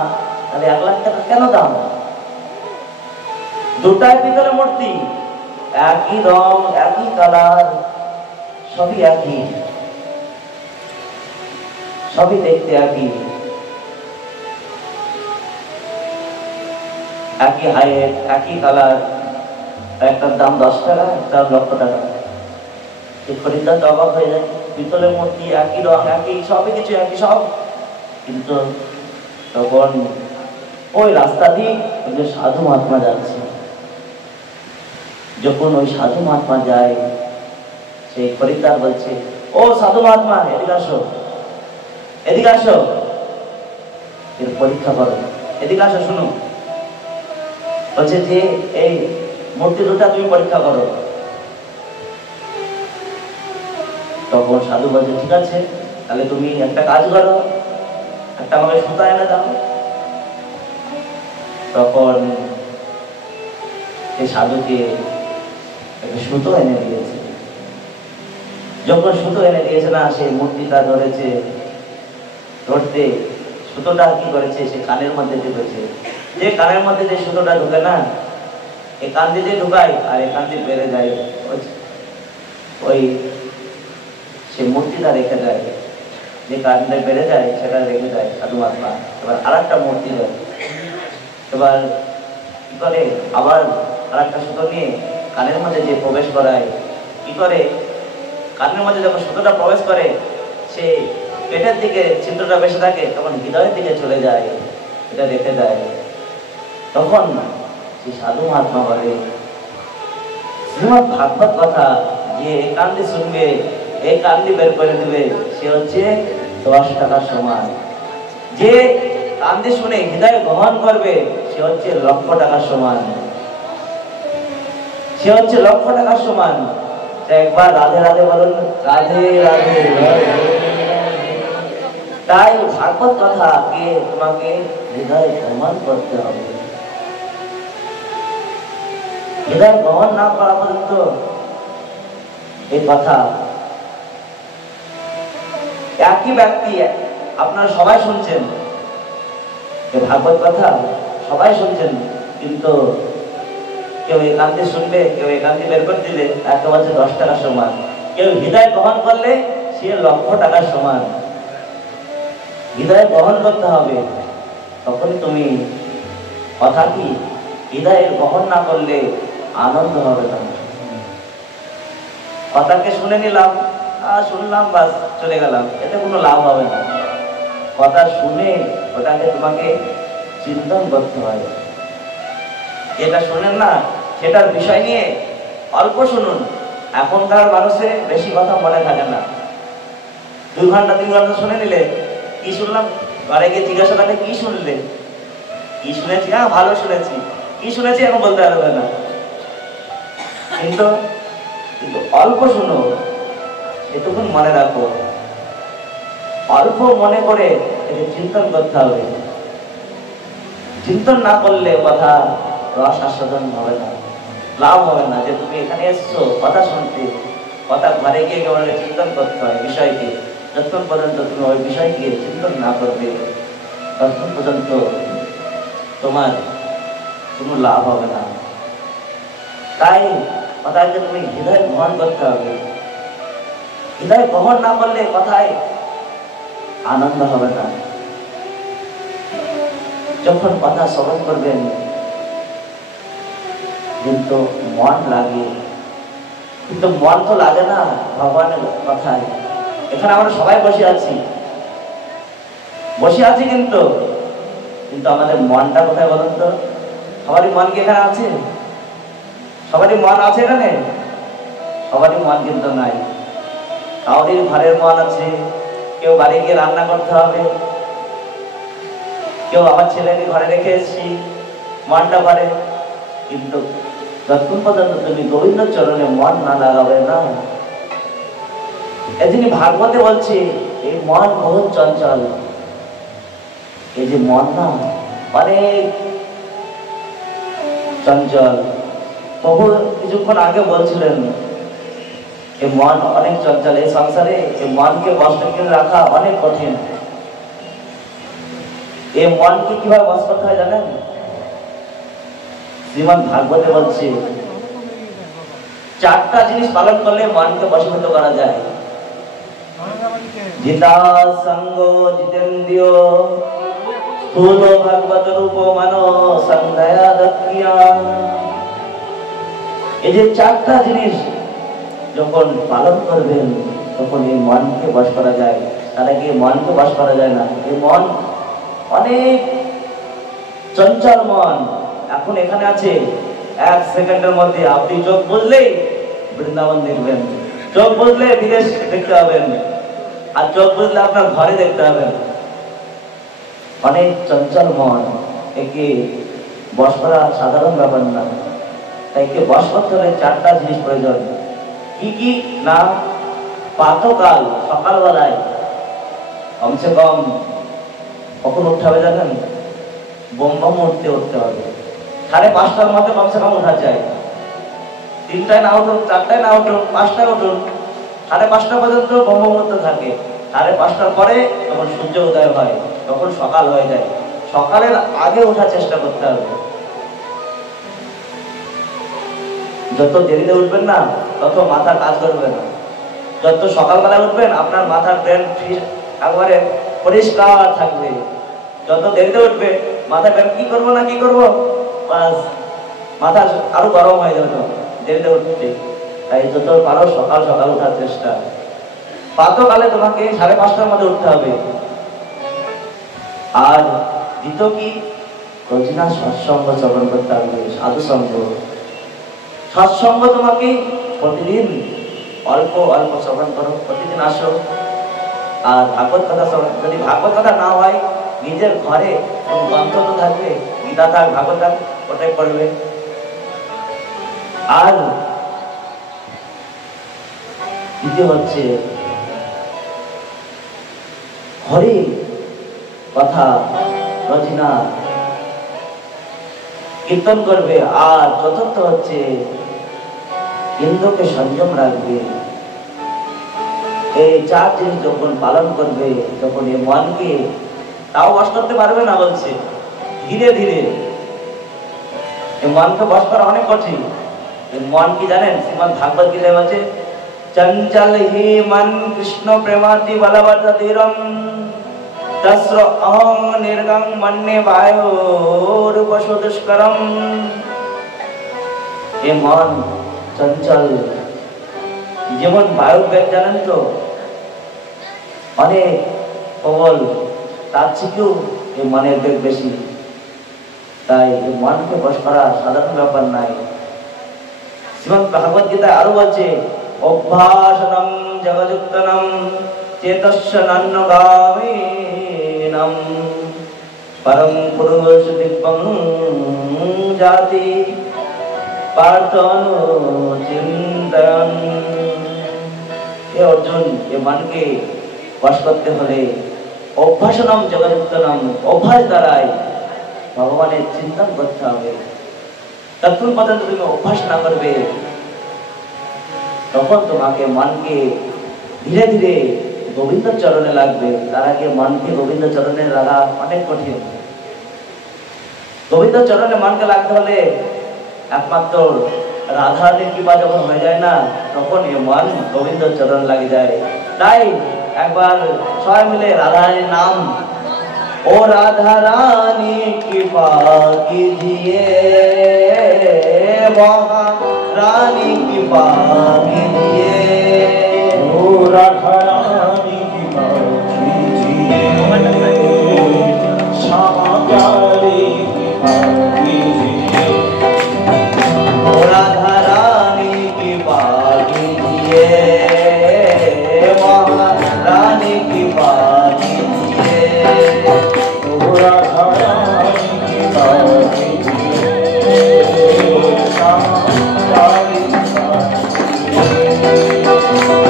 তাহলে 1 লাখ টাকা কেন দাম? দুটাই পিতলের মূর্তি, একই রং, একই কালার, সবই একই, সবই দেখতে একই, একই হাইট, একই কালার, একটার দাম 10 টাকা, একটা 1 লক্ষ টাকা। খরিদ্দার তো অবাক হয়ে যায়, পিতলের মূর্তি একই রং, একই সবই কিছু একই সব। কিন্তু তখন ওই রাস্তা দিয়ে সাধু মহাত্মা যাচ্ছে, যখন ওই সাধু মহাত্মা যায়, সেই খরিদ্দার বলছে, ও সাধু মহাত্মা, এদিকে আসো, এদিকে আসো, এর পরীক্ষা করো, এদিকে আসো, শুনো। বলছে যে এই মূর্তি দুটা তুমি পরীক্ষা করো। তখন সাধু বলছে, ঠিক আছে, তাহলে তুমি একটা কাজ করো, একটা আমাকে সুতা এনে দাও। তখন এই সাধুকে একটা সুতো এনে দিয়েছে। যখন সুতো এনে দিয়েছে না, সেই মূর্তিটা ধরেছে, ধরতে সুতোটা কি করেছে, সে কানের মধ্যে ঢুকেছে। যে কানের মধ্যে যে সুতোটা ঢুকে না, এই কান দিয়ে ঢুকায় আর এই কান দিয়ে বেড়ে যায়, ওই সে মূর্তিটা রেখে দেয়। যে কানটা বেড়ে যায় সেটা রেখে দেয় সাধু মহাত্মা। এবার আর একটা মূর্তি দেয়। এবার কি করে, আবার আর একটা সুতো নিয়ে কানের মধ্যে যে প্রবেশ করায়, কি করে, কানের মধ্যে যখন সুতোটা প্রবেশ করে, সে পেটের দিকে ছিদ্রটা বেশি থাকে, তখন হৃদয়ের দিকে চলে যায়, এটা রেখে দেয়। তখন সেই সাধু মহাত্মা বলে, শ্রীমদ্ ভাগবত কথা যে এই কান দিয়ে শুনবে, এই কান দিয়ে বের করে দেবে, সে হচ্ছে 10 টাকার সমান। যে কান দিয়ে শুনে হৃদয় গ্রহণ করবে, সে হচ্ছে 1,00,000 টাকার সমান। সে হচ্ছে 1,00,000 টাকার সমান। একবার রাধে রাধে বলুন, রাধে রাধে। তাই ভাগবত কথাকে তোমাকে হৃদয় গ্রহণ করতে হবে। হৃদয় গ্রহণ না করা পর্যন্ত এই কথা, একই ব্যক্তি, আপনারা সবাই শুনছেন এই ভাগবত কথা, সবাই শুনছেন, কিন্তু কেউ একান্তে শুনলে, কেউ একান্তে বের করে দিলে, একটা বলছে 10 টাকার সমান। কেউ হৃদয় গ্রহণ করলে সে 1,00,000 টাকার সমান। হৃদয় গ্রহণ করতে হবে, তখনই তুমি, কথা কি, হৃদয়ের গ্রহণ না করলে আনন্দ হবে না। কথাকে শুনে নিলাম, শুনলাম, বাস চলে গেলাম, এতে কোনো লাভ হবে না। কথা শুনে ওটাকে তোমাকে চিন্তন করতে হয়। যেটা শোনেন না, সেটার বিষয় নিয়ে অল্প শুনুন। এখনকার মানুষের বেশি কথা মনে থাকে না। 2 ঘন্টা 3 ঘন্টা শুনে নিলে, কি শুনলাম, ঘরে গিয়ে জিজ্ঞাসা করলে কি শুনলে, কি শুনেছি, ভালো শুনেছি, কি শুনেছি এখন বলতে পারবে না। কিন্তু অল্প শুনো, এটুকুন মনে রাখো। অল্প মনে করে একে চিন্তন করতে হবে। চিন্তন না করলে কথা রস আস্বাদন হবে না, লাভ হবে না। যে তুমি এখানে এসছো কথা শুনতে, কথা ঘরে গিয়ে কেবল চিন্তন করতে হয় বিষয়কে। যতক্ষণ পর্যন্ত তুমি ওই বিষয়কে চিন্তন না করবে, ততক্ষণ পর্যন্ত তোমার কোনো লাভ হবে না। তাই কথাকে তুমি হৃদয় গ্রহণ করতে হবে। হৃদয় গ্রহণ না করলে কথায় আনন্দ হবে না। যখন কথা শ্রবণ করবেন, কিন্তু মন লাগে, কিন্তু মন তো লাগে না ভগবানের কথায়। এখানে আমরা সবাই বসে আছি, কিন্তু আমাদের মনটা কোথায় বলুন তো? সবারই মন কি এখানে আছে? সবারই মন আছে এখানে? সবারই মন কিন্তু নাই। কাউরির ঘরের মন আছে, কেউ বাড়ি গিয়ে রান্না করতে হবে, কেউ আমার ছেলেকে ঘরে রেখে এসেছি, মনটা ঘরে। কিন্তু যতক্ষণ পর্যন্ত তুমি গোবিন্দ চরণে মন না লাগাবে না, এজন্য ভাগবতে বলছে এই মন বহুত চঞ্চল। এই যে মন না, অনেক চঞ্চল। প্রভু কিছুক্ষণ আগে বলছিলেন এই মন অনেক চঞ্চল। এই সংসারে এই মনকে বশ করে রাখা অনেক কঠিন। এই মনকে কিভাবে বশ করতে হয় জানেন? শ্রীমদ্ ভাগবতে বলছে 4টা জিনিস পালন করলে মনকে বশীভূত করা যায়। জিতা সঙ্গ জিতেন্দ্রিয় স্থূল ভাগবত রূপ মানো সন্ধ্যা দক্ষিয়া। এই যে 4টা জিনিস যখন পালন করবেন, তখন এই মনকে বশ করা যায়। তার আগে মনকে বশ করা যায় না। এই মন অনেক চঞ্চল মন। এখন এখানে আছে, এক সেকেন্ডের মধ্যে আপনি চোখ বুঝলেই বৃন্দাবন দেখবেন, চোখ বুঝলে বিদেশ দেখতে হবেন, আর চোখ বুঝলে আপনার ঘরে দেখতে হবেন। অনেক চঞ্চল মন, একে বশ করা সাধারণ ব্যাপার না। তাই একে বশ করতে হলে চারটা জিনিস প্রয়োজন। কি কি না? প্রাতঃকাল, সকালবেলায় কমসে কম কখন উঠতে হবে জানেন? বোম উঠতে হবে। 5:30টার মধ্যে কমসে কম উঠা যায়। 3টায় না উঠুন, 4টায় না উঠুন, 5টায় উঠুন, 5:30 পর্যন্ত বোম উঠতে থাকে। 5:30টার পরে তখন সূর্য উদয় হয়, তখন সকাল হয়ে যায়। সকালের আগে ওঠার চেষ্টা করতে হবে। যত দেরিতে উঠবেন না তত মাথা কাজ করবে না। যত সকালবেলা উঠবেন আপনার মাথার ব্রেন একবারে পরিষ্কার থাকবে। যত দেরিতে উঠবে মাথা ব্রেন কি করবো না কি করবো, বাস মাথা আরো গরম হয়ে যাবে দেরিতে উঠতে। তাই যত পারো সকাল সকাল ওঠার চেষ্টা। প্রাতঃকালে তোমাকে 5:30টার মধ্যে উঠতে হবে। আর দ্বিতীয় কি? রোজিনা সৎসঙ্গ শ্রবণ করতে হবে, সাধু সঙ্গ। সৎসঙ্গ তোমাকে প্রতিদিন অল্প অল্প শ্রবণ করো, প্রতিদিন আসো। আর ভাগবত কথা শ্রবণ, যদি ভাগবত কথা না হয় নিজের ঘরে গ্রন্থ তো থাকবে, গীতা থাক, ভাগবত থাক, ওটাই পড়বে। আর দ্বিতীয় হচ্ছে হরি কথা রচনা কীর্তন করবে। আর চতুর্থ হচ্ছে ইন্দ্রকে সংযম রাখবে। এই 4 জিনিস যখন পালন করবে তখন এই মনকে তাও বশ করতে পারবে না, বলছে ধীরে ধীরে। এই মনকে বশ করা অনেক কঠিন। এই মন কি জানেন? শ্রীমদ্ ভাগবত গীতায় বলছে চঞ্চল হি মন কৃষ্ণ প্রেমাতি বলবতীরম তস্র অহং নির্গং মন্যে বায়োরূপসু দুষ্করম। এ মন চঞ্চল, যেমন বায়ু বেগ জানেন তো অনেক প্রবল, তার থেকেও এই মনের বেগ বেশি। তাই এই মনকে বশ করা সাধারণ ব্যাপার নাই। শ্রীমদ্ ভাগবত গীতায় আরো বলছে অভ্যাসনম জগযুক্তনম চেতস্য নান্যগামিনম পরম পুরুষ দিব্যং জাতি পার্থনু চিন্তয়ন। হে অর্জুন, এ মনকে বশ করতে হলে অভ্যাসনম জগযুক্তনম, অভ্যাস দ্বারাই ভগবানের চিন্তন করতে হবে। ততক্ষণ পর্যন্ত তুমি অভ্যাস না করবে তখন তোমাকে মনকে ধীরে ধীরে গোবিন্দ চরণে লাগবে। তার আগে মনকে গোবিন্দ চরণে লাগা অনেক কঠিন। গোবিন্দ চরণে মনকে লাগতে হলে একমাত্র রাধারানীর কৃপা যখন হয়ে যায় না তখন এ মন গোবিন্দ চরণ লাগে যায়। তাই একবার সবাই মিলে রাধারানীর নাম, ও রাধা রানী কৃপা कीजिए, রানী কৃপা कीजिए, ओ राधा रानी कृपा कीजिए, श्यामा प्यारी कृपा कीजिए, ओ राधा रानी कृपा कीजिए, रानी कृपा कीजिए, ओ राधा रानी कृपा कीजिए, श्यामा प्यारी कृपा कीजिए,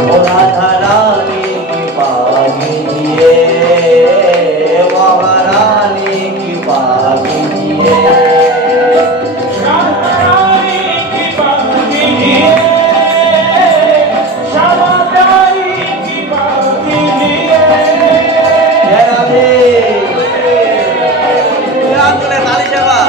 ओ राधा रानी कृपा कीजिए, महारानी कृपा कीजिए, राधा रानी कृपा कीजिए, श्यामा प्यारी कृपा कीजिए। जय राधे। आपने ताली सेवा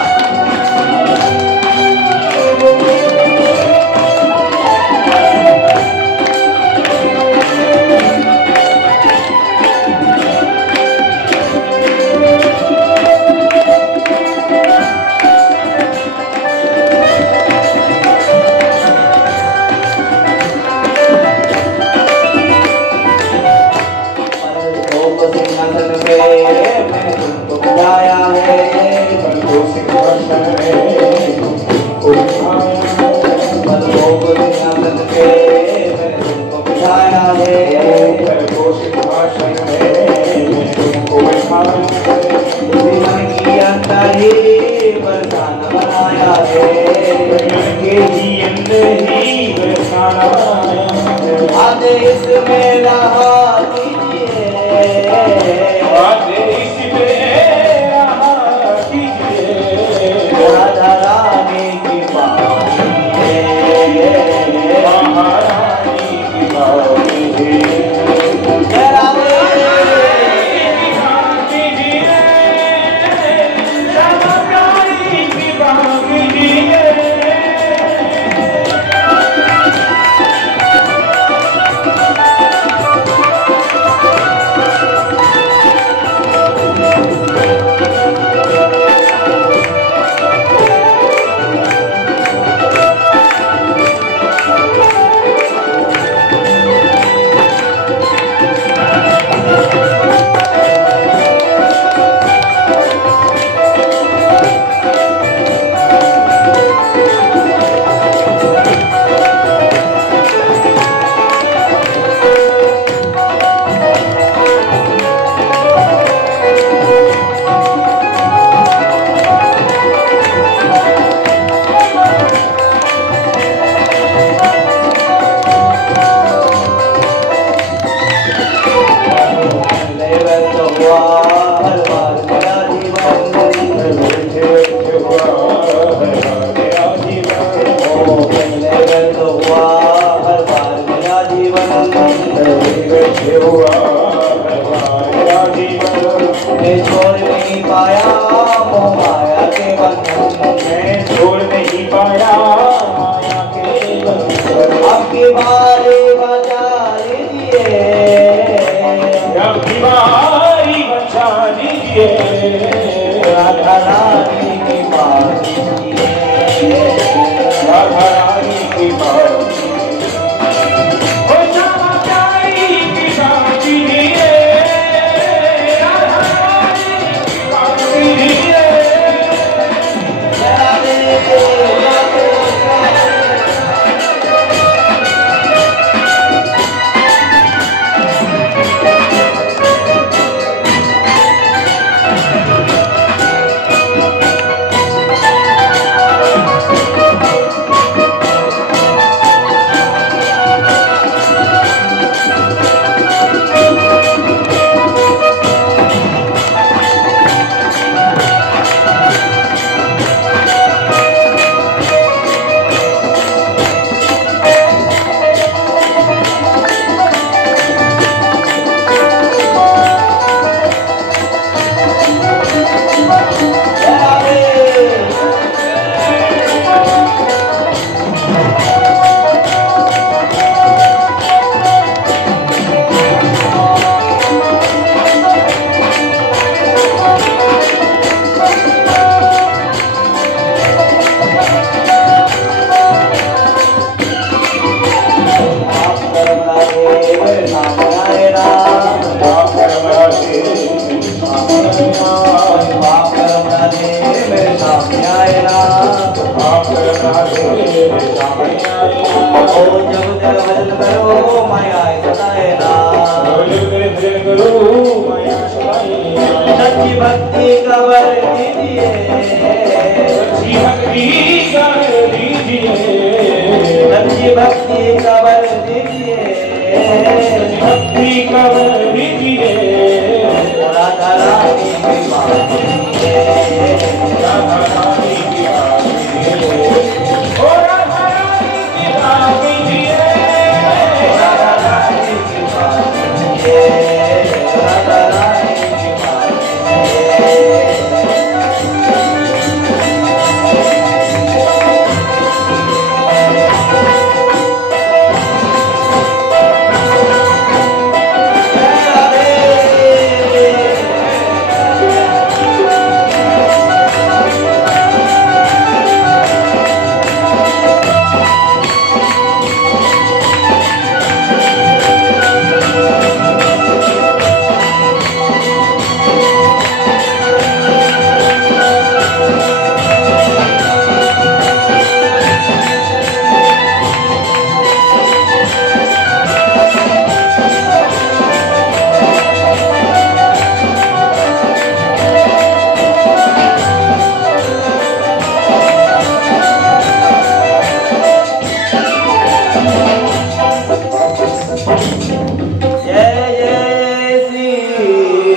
सिंहासन पे मैंने तुमको बुलाया है, सिंहासन में तुमको Hare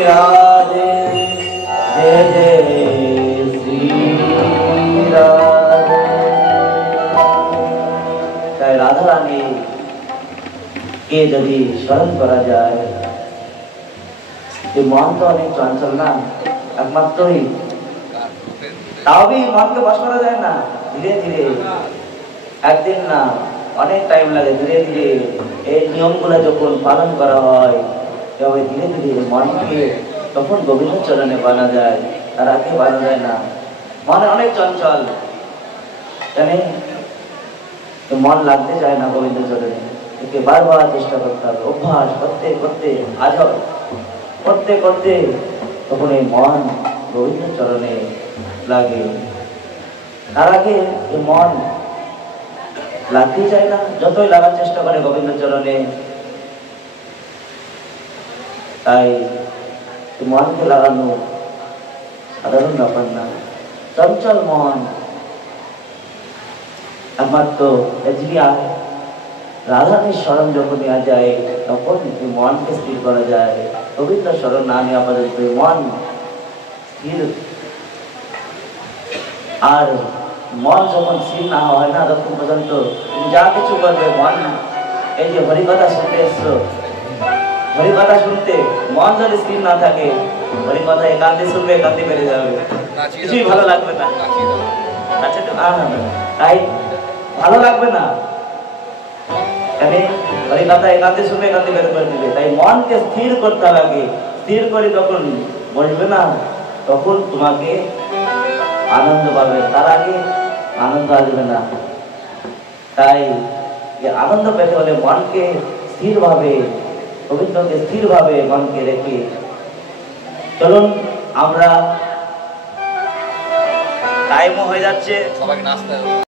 রাধে জয় জয় শ্রী রাধে। তাই রাধা রানী কে যদি স্মরণ করা যায়, মন তো অনেক চঞ্চল না, একমাত্রই তাও মনকে বশ করা যায় না, ধীরে ধীরে, একদিন না অনেক টাইম লাগে, ধীরে ধীরে এই নিয়মগুলো যখন পালন করা হয় তবে ধীরে ধীরে মনকে তখন গোবিন্দ চরণে বানা যায়, তার আগে বানা যায় না। মনে অনেক চঞ্চল, জানে মন লাগতে যায় না গোবিন্দ চরণে, একে বারবার চেষ্টা করতে হবে, অভ্যাস করতে করতে আজব করতে করতে তখন এই মন গোবিন্দ চরণে লাগে। তার আগে এই মন লাগতে চায় না, যতই লাগার চেষ্টা করে গোবিন্দ চরণে। তাই মনকে লাগানো সাধারণ ব্যাপার না, চঞ্চল মন একমাত্র রাধার স্মরণ যখন নেওয়া যায় তখন মনকে স্থির করা যায়। গোবিন্দ স্মরণ না নেওয়া পর্যন্ত মন স্থির, আর মন যখন স্থির না হয় না তখন পর্যন্ত তুমি যা কিছু করবে মন, এই যে হরিকথা শুনতে এসছো, হরিকথা শুনতে মন যদি স্থির না থাকে, হরিকথা একান্তে শুনবে, একান্তে বেড়ে যাবে, কিছুই ভালো লাগবে না। আচ্ছা তাই ভালো লাগবে না, কেন হরিকথা একান্তে শুনবে, একান্তে বের করে দিবে। তাই মনকে স্থির করতে লাগে, স্থির করে যখন বসবে না তখন তোমাকে আনন্দ পাবে, তার আগে আনন্দ আসবে না। তাই আনন্দ পেতে হলে মনকে স্থিরভাবে, গোবিন্দকে স্থিরভাবে মনকে রেখে চলুন। আমরা টাইমও হয়ে যাচ্ছে, সবাইকে নাচতে হবে।